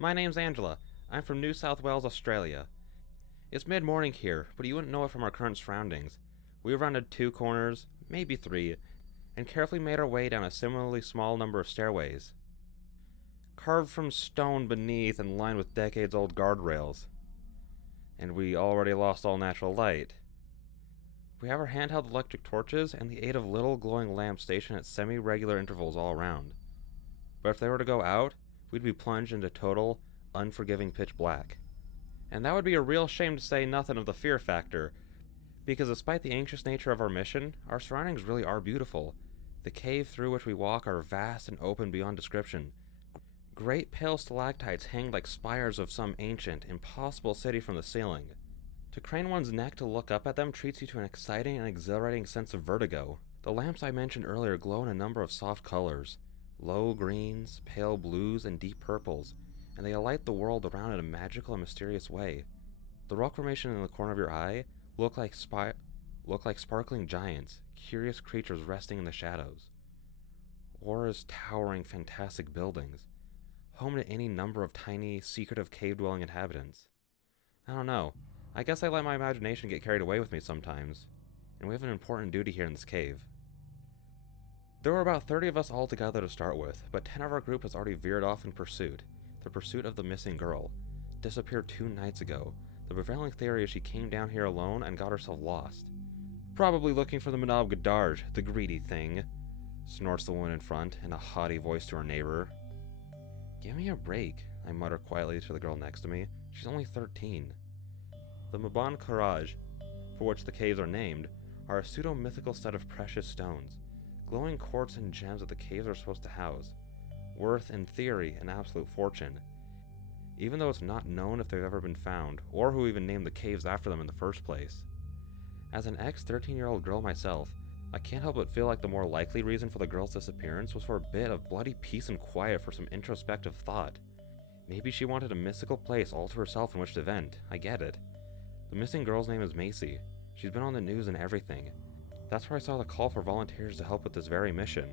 My name's Angela. I'm from New South Wales, Australia. It's mid-morning here, but you wouldn't know it from our current surroundings. We rounded 2 corners, maybe 3, and carefully made our way down a similarly small number of stairways, carved from stone beneath and lined with decades-old guardrails. And we already lost all natural light. We have our handheld electric torches and the aid of little glowing lamps stationed at semi-regular intervals all around. But if they were to go out, we'd be plunged into total, unforgiving pitch black. And that would be a real shame to say nothing of the fear factor, because despite the anxious nature of our mission, our surroundings really are beautiful. The cave through which we walk are vast and open beyond description. Great pale stalactites hang like spires of some ancient, impossible city from the ceiling. To crane one's neck to look up at them treats you to an exciting and exhilarating sense of vertigo. The lamps I mentioned earlier glow in a number of soft colors, low greens, pale blues, and deep purples, and they alight the world around in a magical and mysterious way. The rock formation in the corner of your eye look like sparkling giants, curious creatures resting in the shadows. Or as towering, fantastic buildings, home to any number of tiny, secretive cave-dwelling inhabitants. I don't know. I guess I let my imagination get carried away with me sometimes, and we have an important duty here in this cave. There were about 30 of us all together to start with, but 10 of our group has already veered off in pursuit, the pursuit of the missing girl. Disappeared 2 nights ago. The prevailing theory is she came down here alone and got herself lost. Probably looking for the Manab Gadarj, the greedy thing, snorts the woman in front in a haughty voice to her neighbor. Give me a break, I mutter quietly to the girl next to me. She's only 13. The Maban Karaj, for which the caves are named, are a pseudo-mythical set of precious stones, glowing quartz and gems that the caves are supposed to house, worth, in theory, an absolute fortune, even though it's not known if they've ever been found, or who even named the caves after them in the first place. As an ex-13-year-old girl myself, I can't help but feel like the more likely reason for the girl's disappearance was for a bit of bloody peace and quiet for some introspective thought. Maybe she wanted a mystical place all to herself in which to vent. I get it. The missing girl's name is Macy. She's been on the news and everything. That's where I saw the call for volunteers to help with this very mission.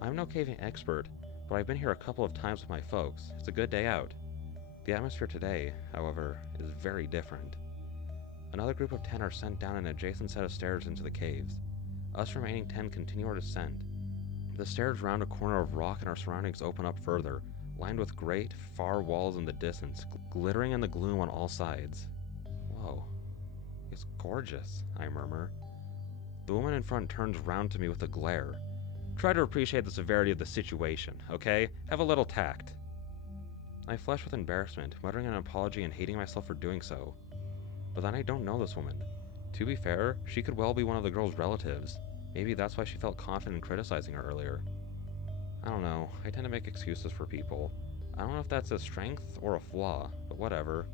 I'm no caving expert, but I've been here a couple of times with my folks. It's a good day out. The atmosphere today, however, is very different. Another group of 10 are sent down an adjacent set of stairs into the caves. Us remaining 10 continue our descent. The stairs round a corner of rock and our surroundings open up further, lined with great, far walls in the distance, glittering in the gloom on all sides. Whoa. It's gorgeous, I murmur. The woman in front turns round to me with a glare. Try to appreciate the severity of the situation, okay? Have a little tact. I flush with embarrassment, muttering an apology and hating myself for doing so. But then I don't know this woman. To be fair, she could well be one of the girl's relatives. Maybe that's why she felt confident in criticizing her earlier. I don't know, I tend to make excuses for people. I don't know if that's a strength or a flaw, but whatever.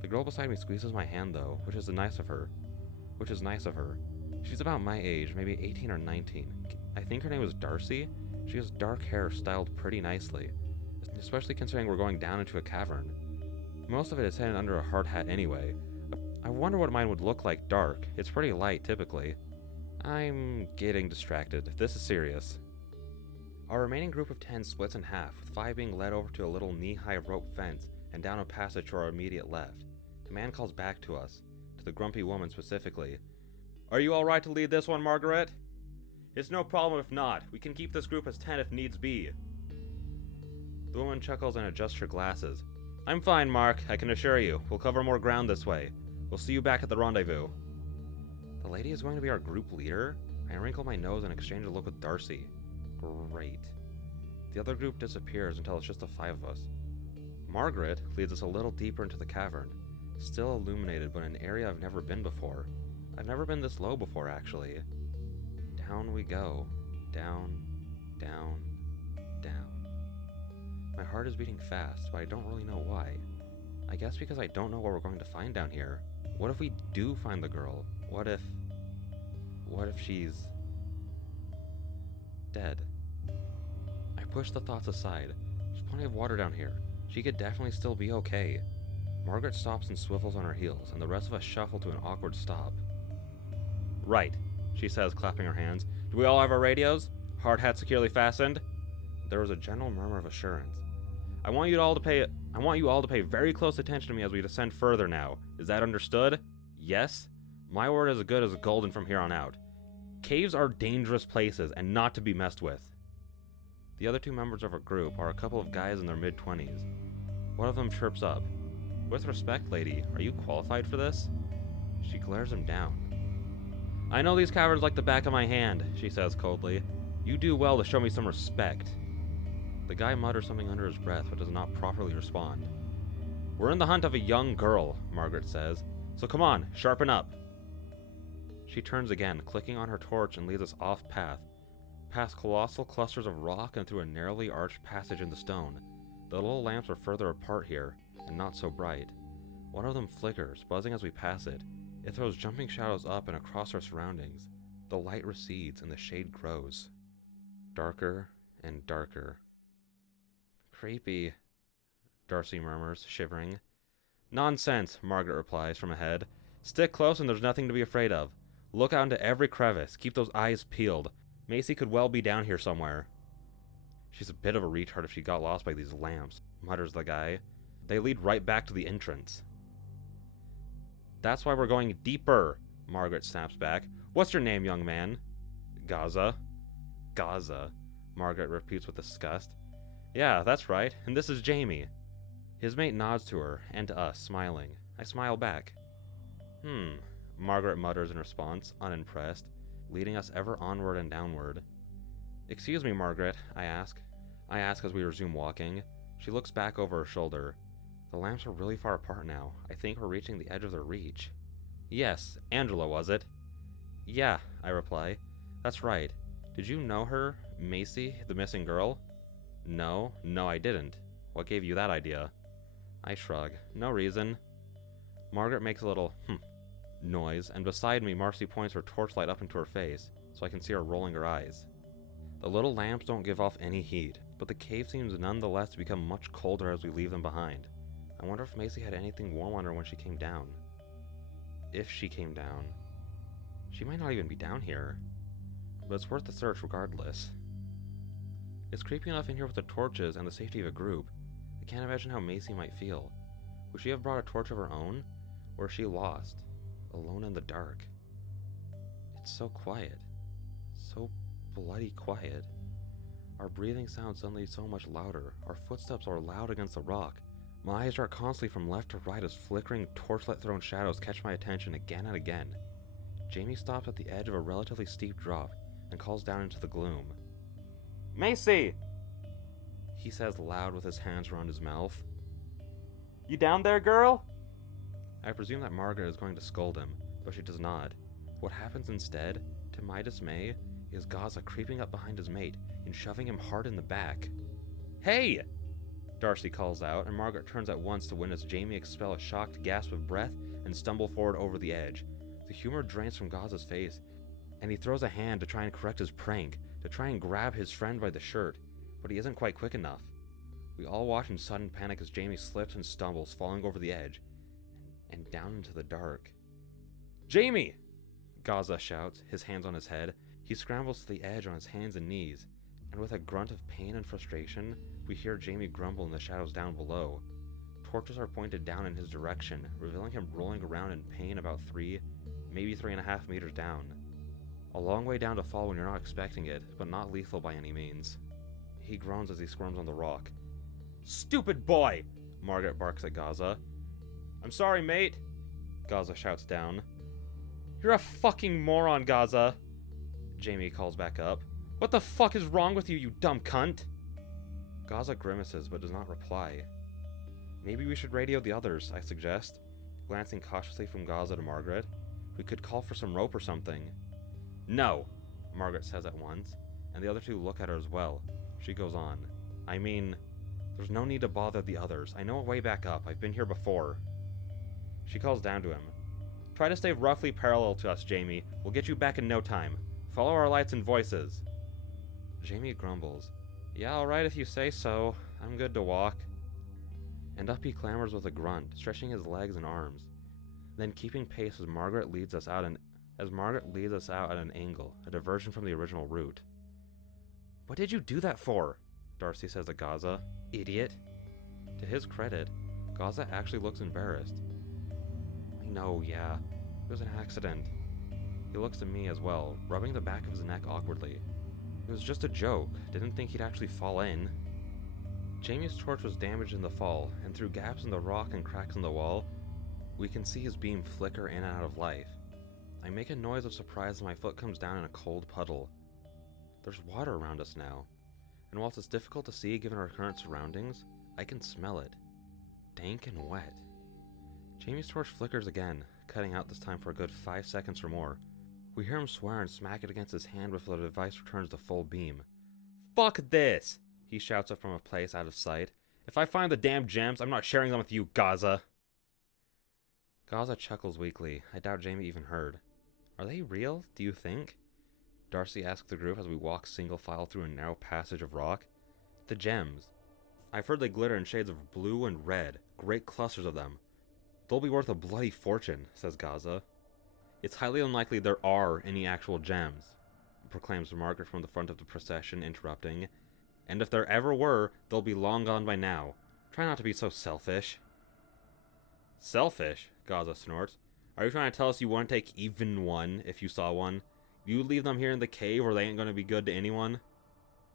The girl beside me squeezes my hand though, which is nice of her. She's about my age, maybe 18 or 19. I think her name was Darcy. She has dark hair styled pretty nicely, especially considering we're going down into a cavern. Most of it is hidden under a hard hat anyway. I wonder what mine would look like dark. It's pretty light typically. I'm getting distracted. This is serious. Our remaining group of 10 splits in half, with 5 being led over to a little knee-high rope fence and down a passage to our immediate left. A man calls back to us, to the grumpy woman specifically. Are you alright to lead this one, Margaret? It's no problem if not. We can keep this group as 10 if needs be. The woman chuckles and adjusts her glasses. I'm fine, Mark, I can assure you. We'll cover more ground this way. We'll see you back at the rendezvous. The lady is going to be our group leader? I wrinkle my nose and exchange a look with Darcy. Great. The other group disappears until it's just the 5 of us. Margaret leads us a little deeper into the cavern, still illuminated but in an area I've never been before. I've never been this low before, actually. Down we go. Down, down, down. My heart is beating fast, but I don't really know why. I guess because I don't know what we're going to find down here. What if we do find the girl? What if she's dead? I push the thoughts aside. There's plenty of water down here. She could definitely still be okay. Margaret stops and swivels on her heels, and the rest of us shuffle to an awkward stop. Right, she says, clapping her hands. Do we all have our radios? Hard hat securely fastened? There was a general murmur of assurance. I want you all to pay very close attention to me as we descend further now. Is that understood? Yes? My word is as good as golden from here on out. Caves are dangerous places and not to be messed with. The other two members of our group are a couple of guys in their mid-20s. One of them chirps up. With respect, lady, are you qualified for this? She glares him down. I know these cowards like the back of my hand, she says coldly. You do well to show me some respect. The guy mutters something under his breath but does not properly respond. We're in the hunt of a young girl, Margaret says. So come on, sharpen up. She turns again, clicking on her torch, and leads us off path, past colossal clusters of rock and through a narrowly arched passage in the stone. The little lamps are further apart here, and not so bright. One of them flickers, buzzing as we pass it. It throws jumping shadows up and across our surroundings. The light recedes and the shade grows. Darker and darker. Creepy, Darcy murmurs, shivering. Nonsense, Margaret replies from ahead. Stick close and there's nothing to be afraid of. Look out into every crevice. Keep those eyes peeled. Macy could well be down here somewhere. She's a bit of a retard if she got lost by these lamps, mutters the guy. They lead right back to the entrance. That's why we're going deeper, Margaret snaps back. What's your name, young man? Gaza. Gaza, Margaret repeats with disgust. Yeah, that's right, and this is Jamie. His mate nods to her, and to us, smiling. I smile back. Margaret mutters in response, unimpressed, leading us ever onward and downward. Excuse me, Margaret, I ask as we resume walking. She looks back over her shoulder. The lamps are really far apart now. I think we're reaching the edge of their reach. Yes, Angela, was it? Yeah, I reply. That's right. Did you know her, Macy, the missing girl? No, I didn't. What gave you that idea? I shrug. No reason. Margaret makes a little, noise, and beside me, Marcy points her torchlight up into her face, so I can see her rolling her eyes. The little lamps don't give off any heat, but the cave seems nonetheless to become much colder as we leave them behind. I wonder if Macy had anything warm on her when she came down. If she came down. She might not even be down here. But it's worth the search regardless. It's creepy enough in here with the torches and the safety of a group. I can't imagine how Macy might feel. Would she have brought a torch of her own? Or is she lost? Alone in the dark? It's so quiet. So bloody quiet. Our breathing sounds suddenly so much louder. Our footsteps are loud against the rock. My eyes dart constantly from left to right as flickering torchlight-thrown shadows catch my attention again and again. Jamie stops at the edge of a relatively steep drop and calls down into the gloom. Macy! He says loud with his hands around his mouth. You down there, girl? I presume that Margaret is going to scold him, but she does not. What happens instead, to my dismay, is Gaza creeping up behind his mate and shoving him hard in the back. Hey! Darcy calls out, and Margaret turns at once to witness Jamie expel a shocked gasp of breath and stumble forward over the edge. The humor drains from Gaza's face, and he throws a hand to try and correct his prank, to try and grab his friend by the shirt, but he isn't quite quick enough. We all watch in sudden panic as Jamie slips and stumbles, falling over the edge, and down into the dark. Jamie! Gaza shouts, his hands on his head. He scrambles to the edge on his hands and knees, and with a grunt of pain and frustration, we hear Jamie grumble in the shadows down below. Torches are pointed down in his direction, revealing him rolling around in pain about 3, maybe 3.5 meters down. A long way down to fall when you're not expecting it, but not lethal by any means. He groans as he squirms on the rock. Stupid boy! Margaret barks at Gaza. I'm sorry, mate, Gaza shouts down. You're a fucking moron, Gaza, Jamie calls back up. What the fuck is wrong with you, you dumb cunt? Gaza grimaces but does not reply. Maybe we should radio the others, I suggest, glancing cautiously from Gaza to Margaret. We could call for some rope or something. No, Margaret says at once, and the other two look at her as well. She goes on. I mean, there's no need to bother the others. I know a way back up. I've been here before. She calls down to him. Try to stay roughly parallel to us, Jamie. We'll get you back in no time. Follow our lights and voices. Jamie grumbles. Yeah, alright if you say so. I'm good to walk. And up he clambers with a grunt, stretching his legs and arms. Then keeping pace as Margaret leads us out at an angle, a diversion from the original route. What did you do that for? Darcy says to Gaza. Idiot. To his credit, Gaza actually looks embarrassed. I know, yeah. It was an accident. He looks at me as well, rubbing the back of his neck awkwardly. It was just a joke. Didn't think he'd actually fall in. Jamie's torch was damaged in the fall, and through gaps in the rock and cracks in the wall, we can see his beam flicker in and out of life. I make a noise of surprise as my foot comes down in a cold puddle. There's water around us now, and whilst it's difficult to see given our current surroundings, I can smell it. Dank and wet. Jamie's torch flickers again, cutting out this time for a good 5 seconds or more. We hear him swear and smack it against his hand before the device returns to full beam. "Fuck this!" he shouts up from a place out of sight. "If I find the damn gems, I'm not sharing them with you, Gaza." Gaza chuckles weakly. I doubt Jamie even heard. "Are they real, do you think?" Darcy asks the group as we walk single file through a narrow passage of rock. "The gems. I've heard they glitter in shades of blue and red, great clusters of them. They'll be worth a bloody fortune," says Gaza. "It's highly unlikely there are any actual gems," proclaims Margaret from the front of the procession, interrupting. "And if there ever were, they'll be long gone by now. Try not to be so selfish." "Selfish?" Gaza snorts. "Are you trying to tell us you wouldn't take even one if you saw one? You leave them here in the cave or they ain't gonna be good to anyone?"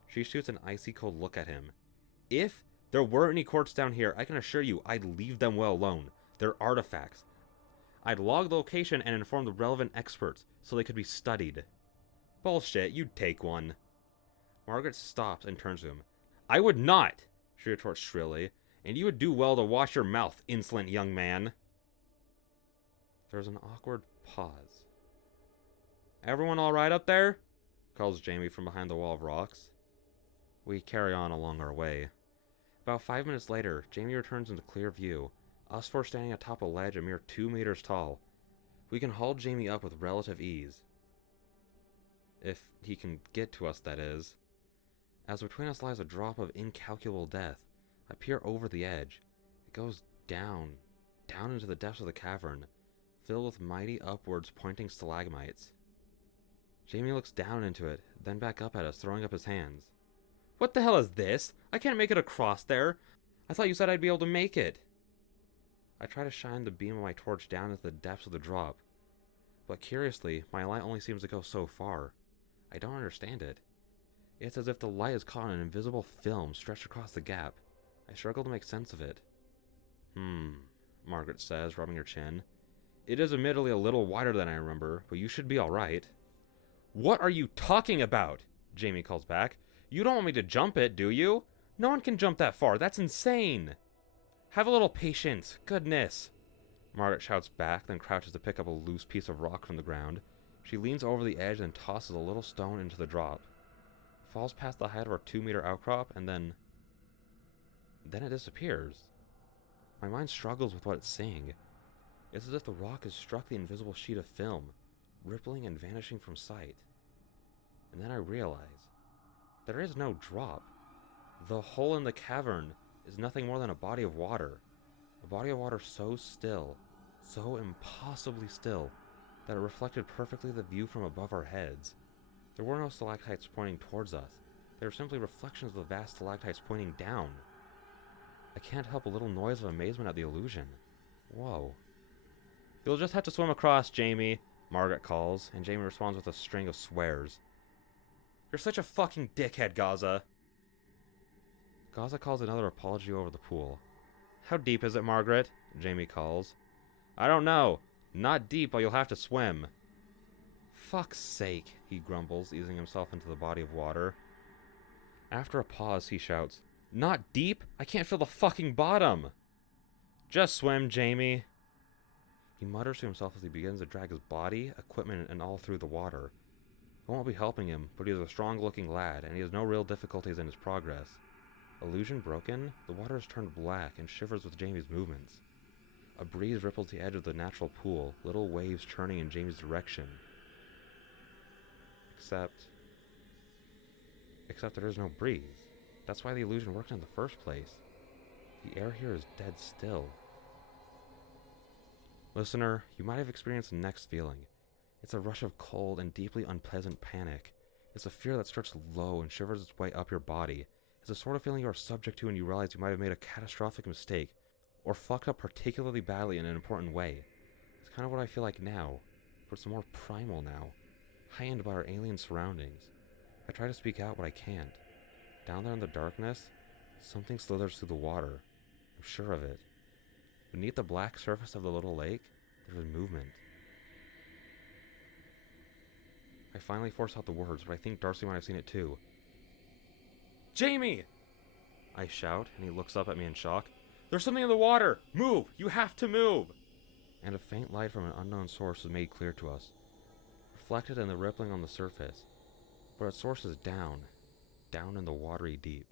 She shoots an icy cold look at him. "If there were any quartz down here, I can assure you I'd leave them well alone. They're artifacts. I'd log the location and inform the relevant experts so they could be studied." "Bullshit, you'd take one." Margaret stops and turns to him. "I would not," she retorts shrilly, "and you would do well to wash your mouth, insolent young man." There's an awkward pause. "Everyone all right up there?" calls Jamie from behind the wall of rocks. We carry on along our way. About 5 minutes later, Jamie returns into clear view, us four standing atop a ledge a mere 2 meters tall. We can haul Jamie up with relative ease. If he can get to us, that is. As between us lies a drop of incalculable depth, I peer over the edge. It goes down, down into the depths of the cavern, filled with mighty upwards pointing stalagmites. Jamie looks down into it, then back up at us, throwing up his hands. "What the hell is this? I can't make it across there. I thought you said I'd be able to make it." I try to shine the beam of my torch down into the depths of the drop, but curiously, my light only seems to go so far. I don't understand it. It's as if the light is caught on an invisible film stretched across the gap. I struggle to make sense of it. Margaret says, rubbing her chin. "It is admittedly a little wider than I remember, but you should be alright." "What are you talking about?" Jamie calls back. "You don't want me to jump it, do you? No one can jump that far. That's insane." "Have a little patience. Goodness." Margaret shouts back, then crouches to pick up a loose piece of rock from the ground. She leans over the edge and tosses a little stone into the drop. It falls past the height of our 2-meter outcrop, and then it disappears. My mind struggles with what it's seeing. It's as if the rock has struck the invisible sheet of film, rippling and vanishing from sight. And then I realize there is no drop. The hole in the cavern is nothing more than a body of water. A body of water so still, so impossibly still, that it reflected perfectly the view from above our heads. There were no stalactites pointing towards us. They were simply reflections of the vast stalactites pointing down. I can't help a little noise of amazement at the illusion. Whoa. "You'll just have to swim across, Jamie," Margaret calls, and Jamie responds with a string of swears. "You're such a fucking dickhead, Gaza." Gaza calls another apology over the pool. "How deep is it, Margaret?" Jamie calls. "I don't know. Not deep, but you'll have to swim." "Fuck's sake," he grumbles, easing himself into the body of water. After a pause, he shouts, "Not deep? I can't feel the fucking bottom." "Just swim, Jamie." He mutters to himself as he begins to drag his body, equipment, and all through the water. I won't be helping him, but he is a strong-looking lad, and he has no real difficulties in his progress. Illusion broken, the water has turned black and shivers with Jamie's movements. A breeze ripples the edge of the natural pool, little waves churning in Jamie's direction. Except there is no breeze. That's why the illusion worked in the first place. The air here is dead still. Listener, you might have experienced the next feeling. It's a rush of cold and deeply unpleasant panic. It's a fear that starts low and shivers its way up your body, It's the sort of feeling you are subject to when you realize you might have made a catastrophic mistake, or fucked up particularly badly in an important way. It's kind of what I feel like now, but it's more primal now, heightened by our alien surroundings. I try to speak out, but I can't. Down there in the darkness, something slithers through the water. I'm sure of it. Beneath the black surface of the little lake, there is movement. I finally force out the words, but I think Darcy might have seen it too. Jamie! I shout, and he looks up at me in shock. There's something in the water! Move! You have to move! And a faint light from an unknown source is made clear to us, reflected in the rippling on the surface. But its source is down in the watery deep.